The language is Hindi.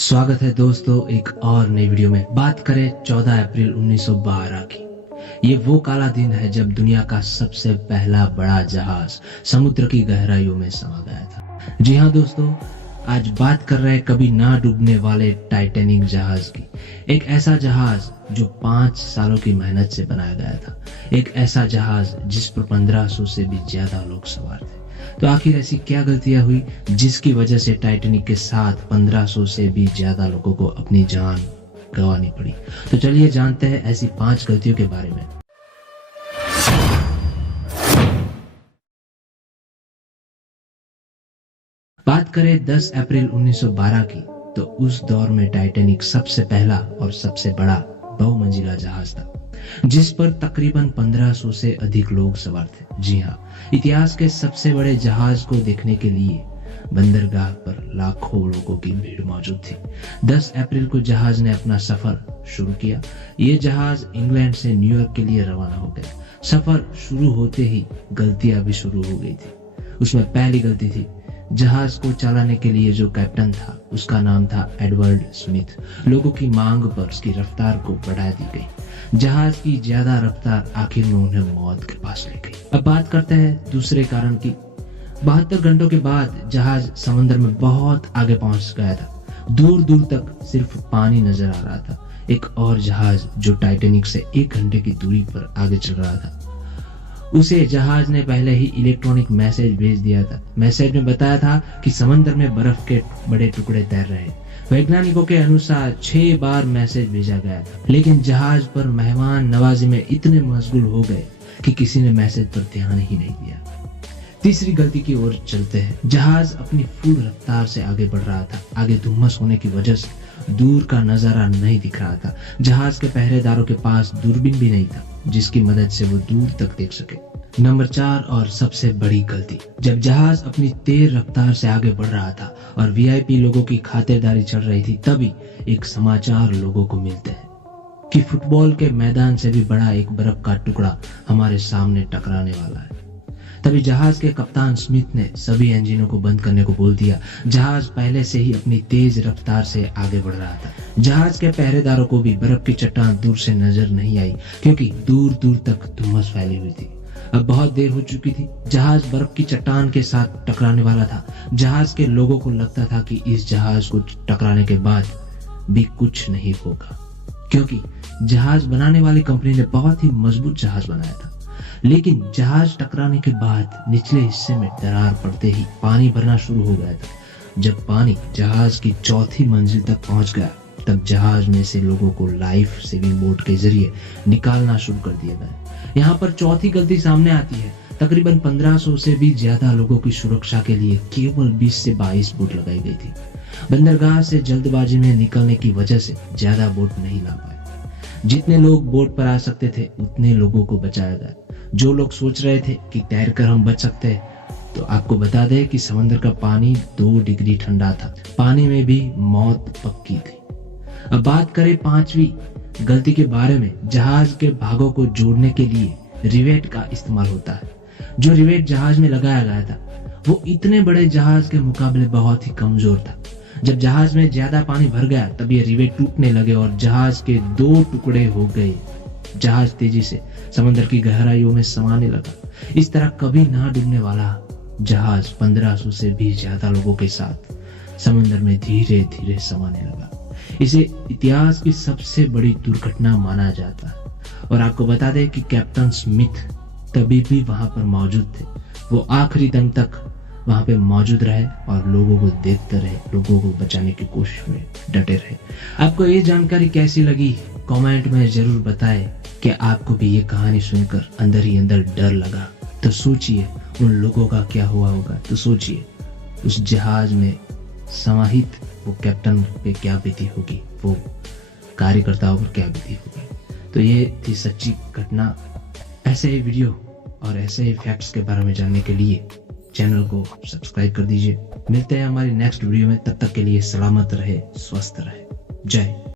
स्वागत है दोस्तों एक और नई वीडियो में। बात करें 14 अप्रैल 1912 की। ये वो काला दिन है जब दुनिया का सबसे पहला बड़ा जहाज समुद्र की गहराइयों में समा गया था। जी हाँ दोस्तों, आज बात कर रहे हैं कभी ना डूबने वाले टाइटैनिक जहाज की। एक ऐसा जहाज जो 5 सालों की मेहनत से बनाया गया था। एक ऐसा जहाज जिस पर 1500 से भी ज्यादा लोग सवार थे। तो आखिर ऐसी क्या गलतियां हुई जिसकी वजह से टाइटैनिक के साथ 1500 से भी ज्यादा लोगों को अपनी जान गंवानी पड़ी। तो चलिए जानते हैं ऐसी 5 गलतियों के बारे में। बात करें 10 अप्रैल 1912 की, तो उस दौर में टाइटैनिक सबसे पहला और सबसे बड़ा बहुमंजिला जहाज था जिस पर तकरीबन 1500 से अधिक लोग सवार थे। जी हाँ, इतिहास के सबसे बड़े जहाज को देखने के लिए बंदरगाह पर लाखों लोगों की भीड़ मौजूद थी। 10 अप्रैल को जहाज ने अपना सफर शुरू किया। ये जहाज इंग्लैंड से न्यूयॉर्क के लिए रवाना हो गया। सफर शुरू होते ही गलतियां भी शुरू हो गई थी। उसमें पहली गलती थी, जहाज को चलाने के लिए जो कैप्टन था उसका नाम था एडवर्ड स्मिथ। लोगों की मांग पर उसकी रफ्तार को बढ़ा दी गई। जहाज की ज्यादा रफ्तार आखिर में उन्हें मौत के पास ले गई। अब बात करते हैं दूसरे कारण की। 72 घंटों के बाद जहाज समंदर में बहुत आगे पहुंच गया था। दूर दूर तक सिर्फ पानी नजर आ रहा था। एक और जहाज जो टाइटैनिक से 1 घंटे की दूरी पर आगे चल रहा था, उसे जहाज ने पहले ही इलेक्ट्रॉनिक मैसेज भेज दिया था। मैसेज में बताया था कि समंदर में बर्फ के बड़े टुकड़े तैर रहे हैं। वैज्ञानिकों के अनुसार 6 बार मैसेज भेजा गया था, लेकिन जहाज पर मेहमान नवाजी में इतने मशगूल हो गए कि किसी ने मैसेज पर ध्यान ही नहीं दिया। तीसरी गलती की ओर चलते हैं। जहाज अपनी फुल रफ्तार से आगे बढ़ रहा था। आगे धुम्मस होने की वजह से दूर का नजारा नहीं दिख रहा था। जहाज के पहरेदारों के पास दूरबीन भी नहीं था जिसकी मदद से वो दूर तक देख सके। नंबर 4 और सबसे बड़ी गलती, जब जहाज अपनी तेज रफ्तार से आगे बढ़ रहा था और वीआईपी लोगों की खातिरदारी चल रही थी, तभी एक समाचार लोगों को मिलते हैं कि फुटबॉल के मैदान से भी बड़ा एक बर्फ का टुकड़ा हमारे सामने टकराने वाला है। तभी जहाज के कप्तान स्मिथ ने सभी इंजनों को बंद करने को बोल दिया। जहाज पहले से ही अपनी तेज रफ्तार से आगे बढ़ रहा था। जहाज के पहरेदारों को भी बर्फ की चट्टान दूर से नजर नहीं आई क्योंकि दूर दूर तक धुम्मस फैली हुई थी। अब बहुत देर हो चुकी थी। जहाज बर्फ की चट्टान के साथ टकराने वाला था। जहाज के लोगों को लगता था कि इस जहाज को टकराने के बाद भी कुछ नहीं होगा, क्योंकि जहाज बनाने वाली कंपनी ने बहुत ही मजबूत जहाज बनाया था। लेकिन जहाज टकराने के बाद निचले हिस्से में दरार पड़ते ही पानी भरना शुरू हो गया था। जब पानी जहाज की 4थी मंजिल तक पहुंच गया, तब जहाज में से लोगों को लाइफ सेविंग बोट के जरिए निकालना शुरू कर दिया गया। यहाँ पर चौथी गलती सामने आती है। तकरीबन 1500 से भी ज्यादा लोगों की सुरक्षा के लिए केवल 20 से 22 बोट लगाई गई थी। बंदरगाह से जल्दबाजी में निकलने की वजह से ज्यादा बोट नहीं ला पाए। जितने लोग बोट पर आ सकते थे उतने लोगों को बचाया गया। जो लोग सोच रहे थे कि तैरकर हम बच सकते हैं, तो आपको बता दें कि समंदर का पानी 2 डिग्री ठंडा था। पानी में भी मौत पक्की थी। अब बात करें 5वीं गलती के बारे में। जहाज के भागों को जोड़ने के लिए रिवेट का इस्तेमाल होता है। जो रिवेट जहाज में लगाया गया था वो इतने बड़े जहाज के मुकाबले बहुत ही कमजोर था। जब जहाज में ज्यादा पानी भर गया तब ये रिवेट टूटने लगे और जहाज के 2 टुकड़े हो गए। जहाज तेजी से समंदर की गहराइयों में समाने लगा। इस तरह कभी ना डूबने वाला जहाज 1500 से भी ज्यादा लोगों के साथ समंदर में धीरे धीरे समाने लगा। इसे इतिहास की सबसे बड़ी दुर्घटना माना जाता है। और आपको बता दें कि कैप्टन स्मिथ तभी भी वहां पर मौजूद थे। वो आखिरी दम तक वहां पे मौजूद रहे और लोगों को देखते रहे, लोगों को बचाने की कोशिश में डटे रहे। आपको ये जानकारी कैसी लगी कमेंट में जरूर बताएं। कि आपको भी ये कहानी सुनकर अंदर ही अंदर डर लगा? तो सोचिए उन लोगों का क्या हुआ होगा। तो सोचिए उस जहाज में समाहित वो कैप्टन पे क्या बीती होगी, वो कार्यकर्ताओं पर क्या बीती होगी। तो ये थी सच्ची घटना। ऐसे ही वीडियो और ऐसे ही फैक्ट्स के बारे में जानने के लिए चैनल को सब्सक्राइब कर दीजिए। मिलते हैं हमारी नेक्स्ट वीडियो में। तब तक के लिए सलामत रहे, स्वस्थ रहे। जय।